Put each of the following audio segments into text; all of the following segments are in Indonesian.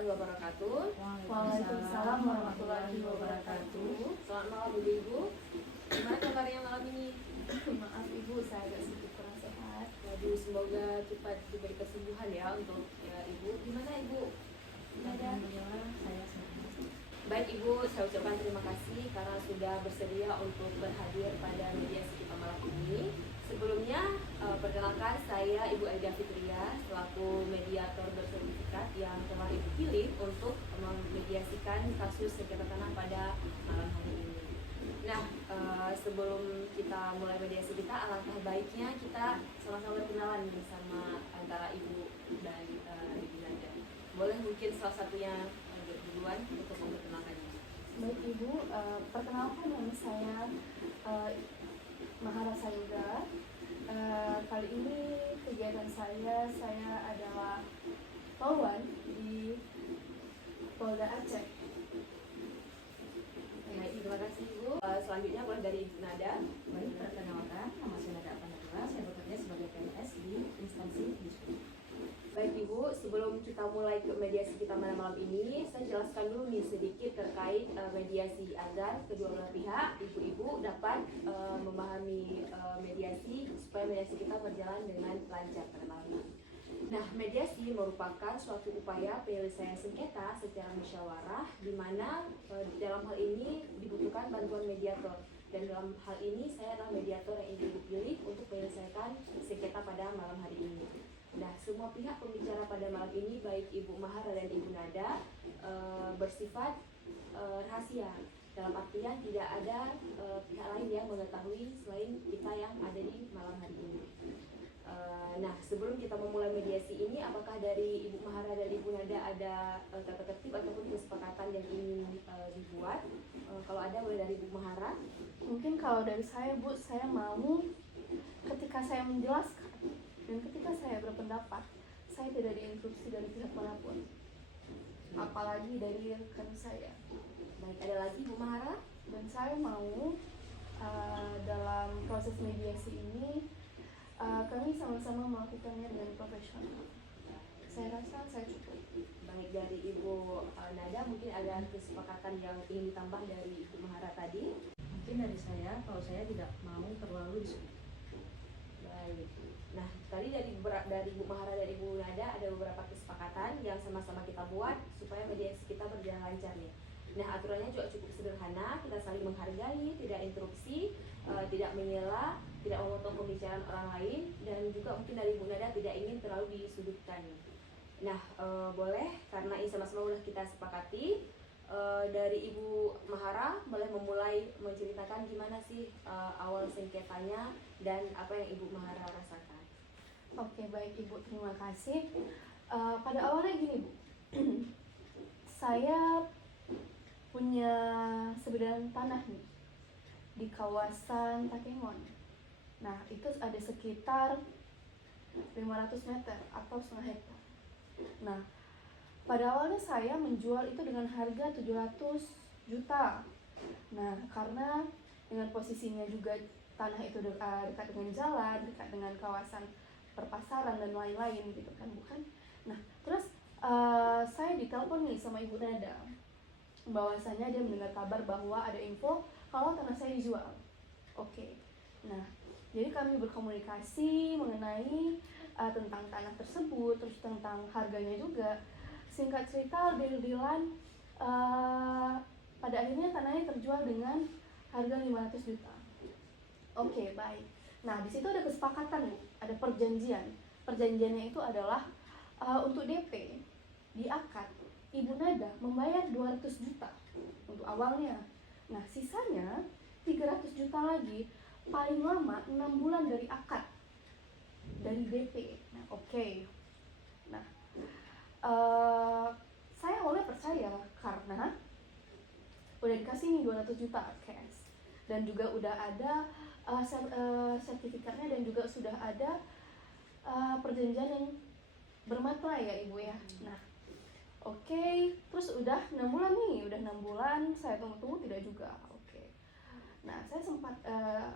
warahmatullahi wabarakatuh. Waalaikumsalam warahmatullahi wabarakatuh. Selamat malam Ibu-Ibu. Gimana kabarnya malam ini? Maaf Ibu, saya agak sedikit kurang sehat. Waduh, semoga cepat diberi kesembuhan ya untuk Ibu. Gimana Ibu? Alhamdulillah, saya sehat. Baik Ibu, saya ucapkan terima kasih karena sudah bersedia untuk berhadir pada mediasi kita malam ini. Sebelumnya, perkenalkan saya Ibu Aida Fitria selaku mediator bersertifikat yang telah Ibu pilih untuk memediasikan kasus sengketa tanah pada malam hari ini. Nah, sebelum kita mulai mediasi kita, alangkah baiknya kita sama-sama berkenalan nih sama antara Ibu dan Ibu Nada. Boleh mungkin salah satunya duluan untuk memperkenalkan diri. Baik Ibu, perkenalkan nama saya Mahara Sayuda. Kali ini kegiatan saya adalah Polwan di Polda Aceh. Baik, terima kasih Ibu. Selanjutnya boleh dari Ibu Nada. Baik, perkenalkan, nama saya Nada Panadura, saya bekerja sebagai PNS di instansi Dishub. Baik Ibu, sebelum kita mulai ke mediasi kita malam ini, saya jelaskan dulu nih sedikit terkait mediasi agar kedua belah pihak, Ibu-Ibu dapat memahami mediasi supaya mediasi kita berjalan dengan lancar pada malam ini. Nah, mediasi merupakan suatu upaya penyelesaian sengketa secara musyawarah di mana dalam hal ini dibutuhkan bantuan mediator. Dan dalam hal ini saya adalah mediator yang ingin dipilih untuk menyelesaikan sengketa pada malam hari ini. Nah, semua pihak pembicara pada malam ini, baik Ibu Mahara dan Ibu Nada, bersifat rahasia. Dalam artian tidak ada pihak lain yang mengetahui selain kita yang ada di malam hari ini. Nah, sebelum kita memulai mediasi ini, apakah dari Ibu Mahara dan Ibu Nada ada tata tertib ataupun kesepakatan yang ingin dibuat? Kalau ada, boleh dari Ibu Mahara. Mungkin kalau dari saya Bu, saya mau ketika saya menjelaskan dan ketika saya berpendapat, saya tidak diinstruksi dari pihak manapun, apalagi dari rekan saya. Baik, ada lagi Bu Mahara? Dan saya mau dalam proses mediasi ini kami sama-sama melakukannya dengan profesional. Saya rasa saya cukup. Baik, dari Ibu Nada mungkin ada kesepakatan yang ingin ditambah dari Ibu Mahara tadi. Mungkin dari saya, kalau saya tidak mau terlalu disebut. Baik. Nah, tadi dari Ibu Mahara dan Ibu Nada ada beberapa kesepakatan yang sama-sama kita buat supaya mediasi kita berjalan lancar nih. Nah, aturannya juga cukup sederhana, kita saling menghargai, tidak interupsi, tidak menyela, tidak memotong pembicaraan orang lain, dan juga mungkin dari Ibu Nada tidak ingin terlalu disudutkan. Nah, boleh, karena ini sama-sama sudah kita sepakati, dari Ibu Mahara boleh memulai menceritakan gimana sih awal sengketanya dan apa yang Ibu Mahara rasakan. Oke, baik Ibu, terima kasih. Pada awalnya gini Bu, saya punya sebidang tanah nih di kawasan Takengon. Nah, itu ada sekitar 500 meter atau setengah hektar. Nah, pada awalnya saya menjual itu dengan harga 700 juta. Nah, karena dengan posisinya juga tanah itu dekat dengan jalan, dekat dengan kawasan perpasaran dan lain-lain gitu kan, bukan? Nah, terus saya ditelepon nih sama Ibu Nada, bahwasanya dia mendengar kabar bahwa ada info kalau tanah saya dijual. Oke. Nah, jadi kami berkomunikasi mengenai tentang tanah tersebut, terus tentang harganya juga. Singkat cerita, deal-dealan pada akhirnya tanahnya terjual dengan harga 500 juta. Oke, baik. Nah, di situ ada kesepakatan, ada perjanjian. Perjanjiannya itu adalah untuk DP di akad Ibu Nada membayar 200 juta untuk awalnya. Nah, sisanya 300 juta lagi, paling lama 6 bulan dari akad, dari DP. Nah, oke. Nah, saya awalnya percaya karena udah dikasih nih 200 juta cash, dan juga udah ada sertifikatnya, dan juga sudah ada perjanjian yang bermakna ya Ibu ya. Nah, oke, terus udah 6 bulan nih, udah 6 bulan saya tunggu-tunggu tidak juga. Oke. Nah, saya sempat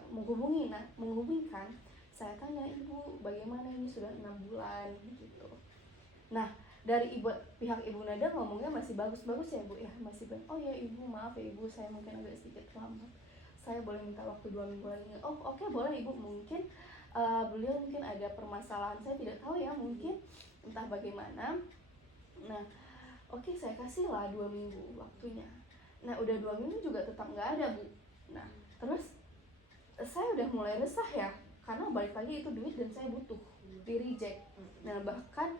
menghubungkan, saya tanya Ibu, bagaimana ini sudah 6 bulan gitu. Nah, dari pihak Ibu Nada ngomongnya masih bagus-bagus ya Bu ya, masih bilang oh ya Ibu maaf ya Ibu, saya mungkin agak sedikit terlambat, saya boleh minta waktu 2 minggu lagi. Oh oke, boleh Ibu, mungkin beliau mungkin ada permasalahan, saya tidak tahu ya, mungkin entah bagaimana. Nah oke, saya kasih lah 2 minggu waktunya. Nah udah 2 minggu juga tetap nggak ada Bu. Nah terus saya udah mulai resah ya, karena balik lagi itu duit dan saya butuh, di reject. Nah bahkan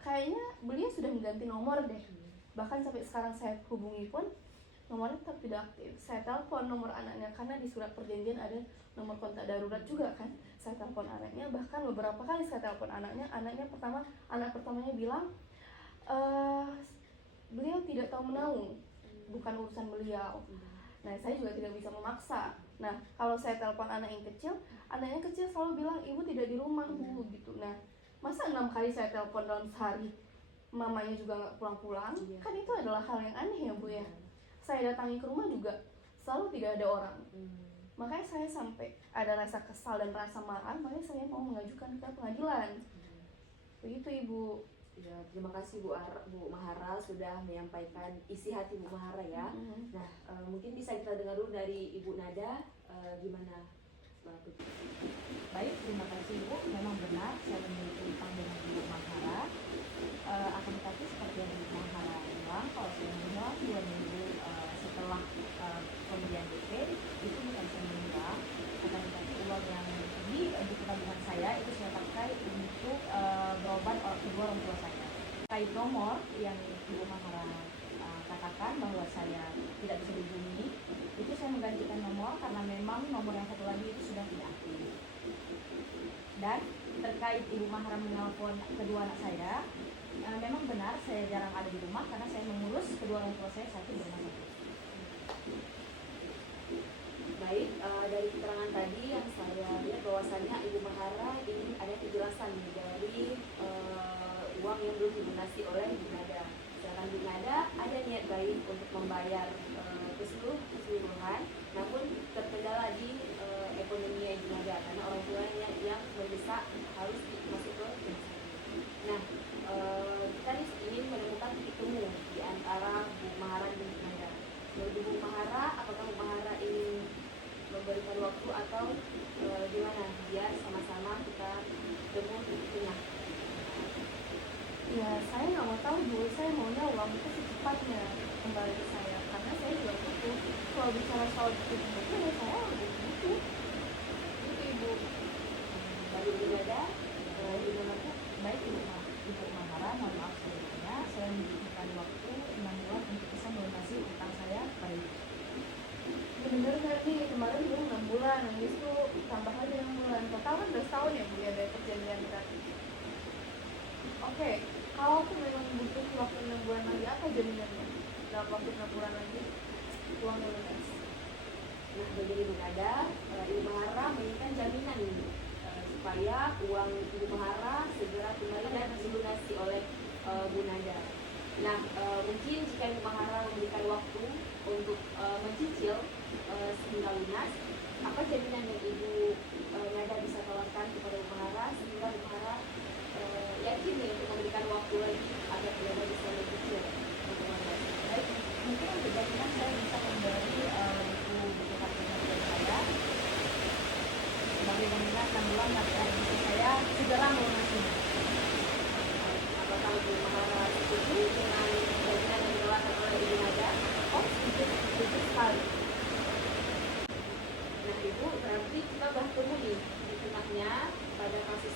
kayaknya beliau sudah mengganti nomor deh, bahkan sampai sekarang saya hubungi pun nomornya tetap tidak aktif. Saya telepon nomor anaknya karena di surat perjanjian ada nomor kontak darurat juga kan. Saya telepon anaknya, bahkan beberapa kali saya telepon anaknya. Anak pertamanya bilang beliau tidak tahu menaung, bukan urusan beliau. Nah saya juga tidak bisa memaksa. Nah kalau saya telepon anak yang kecil, anaknya kecil selalu bilang ibu tidak di rumah Bu gitu. Nah masa 6 kali saya telepon dalam sehari, mamanya juga nggak pulang-pulang, kan itu adalah hal yang aneh ya Bu ya. Saya datangi ke rumah juga selalu tidak ada orang. Makanya saya sampai ada rasa kesal dan rasa marah, makanya saya mau mengajukan ke pengadilan. Begitu Ibu. Ya, terima kasih Bu Mahara sudah menyampaikan isi hati Bu Mahara ya. Nah mungkin bisa kita dengar dulu dari Ibu Nada, gimana? Baik, terima kasih Ibu. Memang benar saya memiliki utang dengan Ibu Mahara. Akan tetapi seperti yang Ibu Mahara bilang, kalau saya menjual 2 minggu setelah pemberian DP itu bukan saya menjual, akan tetapi uang yang di tabungan saya itu saya pakai untuk berobat kedua orang tua saya. Terkait nomor yang Ibu Mahara katakan bahwa saya tidak bisa dihubungi, itu saya menggantikan nomor karena memang nomor yang satu lagi itu sudah tidak aktif. Dan terkait Ibu Mahara menelpon kedua anak saya, memang benar saya jarang ada di rumah karena saya mengurus kedua orang tua saya satu di rumah sakit. Baik, dari keterangan tadi yang saya lihat bahwasannya Ibu Mahara ini ada kejelasan dari uang yang belum dilunasi oleh Bu Nada. Sedangkan Bu Nada ada niat baik untuk membayar keseluruhan, namun terkendala di ekonominya Ibu Nada karena orang tuanya yang mendesak harus masuk ke rumah sakit. Nah, kita ingin menemukan titik temu di antara Bu Mahara dan Bu Nada. Menurut Bu Mahara, apakah Bu Mahara ingin memberikan waktu atau gimana biar sama-sama kita temu titiknya? Ya saya nggak mau tahu Bu, saya maunya uang itu secepatnya kembali ke saya, karena saya juga butuh. Kalau bicara soal butuh ya saya lebih butuh. Itu Ibu. Dari Bu Nada, gimana Bu? Baik Ibu Mahara, mohon maaf sebelumnya saya membutuhkan waktu 6 bulan untuk bisa melunasi utang saya pada Ibu. Bener nggak nih, kemarin belum 6 bulan, habis itu tambah lagi 6 bulan, total kan 11 tahun ya Bu ya dari perjanjian berarti. Oke, kalau aku memang butuh waktu 6 bulan lagi, apa jaminannya? Dalam waktu 6 bulan lagi uangnya lunas. Nah, bagi Ibu Nada, Ibu Mahara menginginkan jaminan ini supaya uang Ibu Mahara segera kembali dan dilunasi oleh Bu Nada. Nah, mungkin jika Ibu Mahara memberikan waktu untuk mencicil sehingga lunas, apa jaminan yang Ibu Nada bisa tawarkan kepada Ibu Mahara sehingga Ibu Mahara yakin nih untuk memberikan waktu lagi agar Bu Nada bisa mencicil? Baik, mungkin untuk jaminan saya bisa memberi buku kartu saya sebagai jaminan 6 bulan agar bisa saya segera melunasinya. Apakah Ibu Mahara setuju dengan jaminan yang ditawarkan oleh Ibu Nada? Oh, itu sekali. Nah Ibu, berarti kita sudah temu nih di tengahnya pada kasus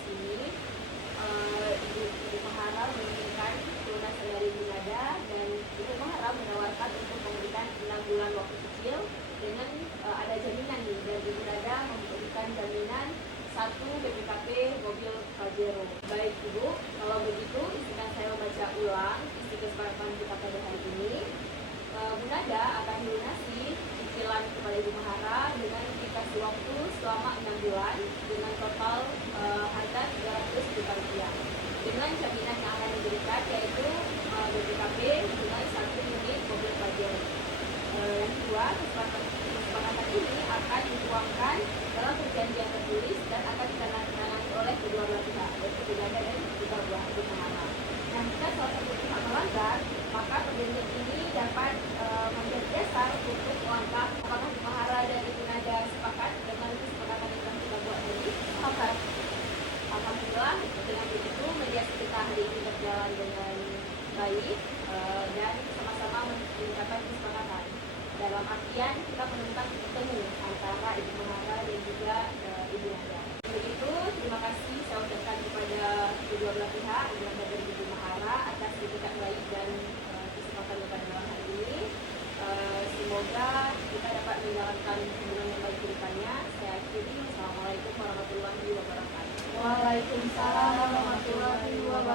baik dan sama-sama mencapai kesepakatan. Dalam artian kita menemukan titik temu antara Ibu Mahara dan juga Ibu Nada. Begitu, terima kasih saya ucapkan kepada kedua belah pihak, Ibu Nada dan Ibu Mahara atas itikat baik dan kesempatan pada malam hari ini. Semoga kita dapat menjalankan hubungan yang baik ke depannya. Saya akhiri. Assalamualaikum warahmatullahi wabarakatuh. Waalaikumsalam warahmatullahi wabarakatuh.